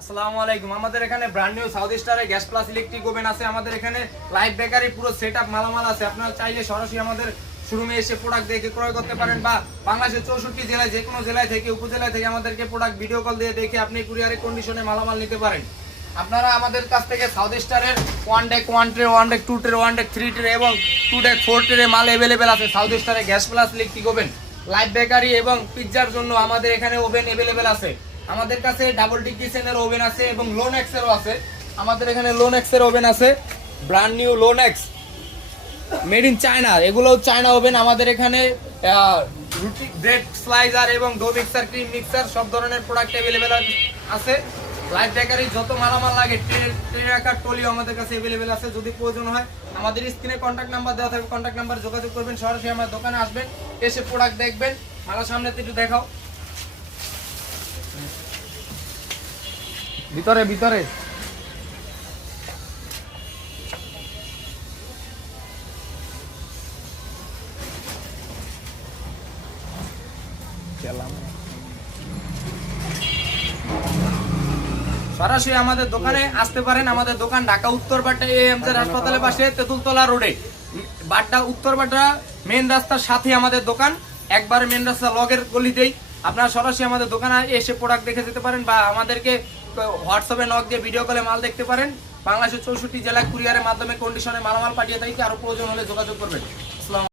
আসসালামু আলাইকুম। আমাদের এখানে ব্র্যান্ড নিউ সাউথ স্টারের গ্যাস প্লাস ইলেকট্রিক ওভেন আছে, আমাদের এখানে লাইভ বেকারি পুরো সেটআপ মালামাল আছে। আপনারা চাইলে সরাসরি আমাদের শোরুমে এসে প্রোডাক্ট দেখে ক্রয় করতে পারেন বা বাংলাদেশের চৌষট্টি জেলায় যে কোনো জেলায় থেকে, উপজেলায় থেকে আমাদেরকে প্রোডাক্ট ভিডিও কল দিয়ে দেখে আপনি কুরিয়ারের কন্ডিশনে মালামাল নিতে পারেন। আপনারা আমাদের কাছ থেকে সাউথ স্টারের one deck one tray one deck two tray one deck three tray এবং টু ডেক ফোর ট্রে মাল অ্যাভেলেবেল আছে সাউথ স্টারের gas plus electric oven live bakery এবং পিৎজার জন্য আমাদের এখানে ওভেন অ্যাভেলেবেল আছে। আমাদের কাছে ডাবল ডিগ্রি সেনের ওভেন আছে এবং লোন এক্সেরও আছে। আমাদের এখানে লোন এক্সের ওভেন আছে। Brand new Lonex made in China এগুলোও চায়না ওভেন আমাদের এখানে রুটি ব্রেড স্লাইজার এবং ডো মিক্সার ক্রিম মিক্সার সব ধরনের প্রোডাক্ট অ্যাভেলেবেল আছে। লাইফ বেকারি যত মালামাল লাগে ট্রে ট্রে রাখার টলিও আমাদের কাছে অ্যাভেলেবেল আছে। যদি প্রয়োজন হয়, আমাদের স্ক্রিনে কন্ট্যাক্ট নাম্বার দেওয়া থাকবে। কন্ট্যাক্ট নাম্বার যোগাযোগ করবেন, সরাসরি আমার দোকানে আসবেন, এসে প্রোডাক্ট দেখবেন। মালার সামনে একটু দেখাও। ভিতরে ভিতরে। সরাসরি আমাদের দোকানে আসতে পারেন। আমাদের দোকান ঢাকা উত্তর বাড্ডা এএমজের হাসপাতালের পাশে, তেঁতুলতলা রোডে। বাড্ডা উত্তর বাড্ডা মেন রাস্তার সাথে আমাদের দোকান। একবার মেন রাস্তা লগের গলিতেই। আপনারা সরাসরি আমাদের দোকানে এসে প্রোডাক্ট দেখে যেতে পারেন বা আমাদেরকে হোয়াটসঅ্যাপে নক দিয়ে ভিডিও কলে মাল দেখতে পারেন। বাংলাদেশের চৌষট্টি জেলায় কুরিয়ারের মাধ্যমে কন্ডিশনে মালামাল পাঠিয়ে থাকি আরও প্রয়োজন হলে যোগাযোগ করবেন।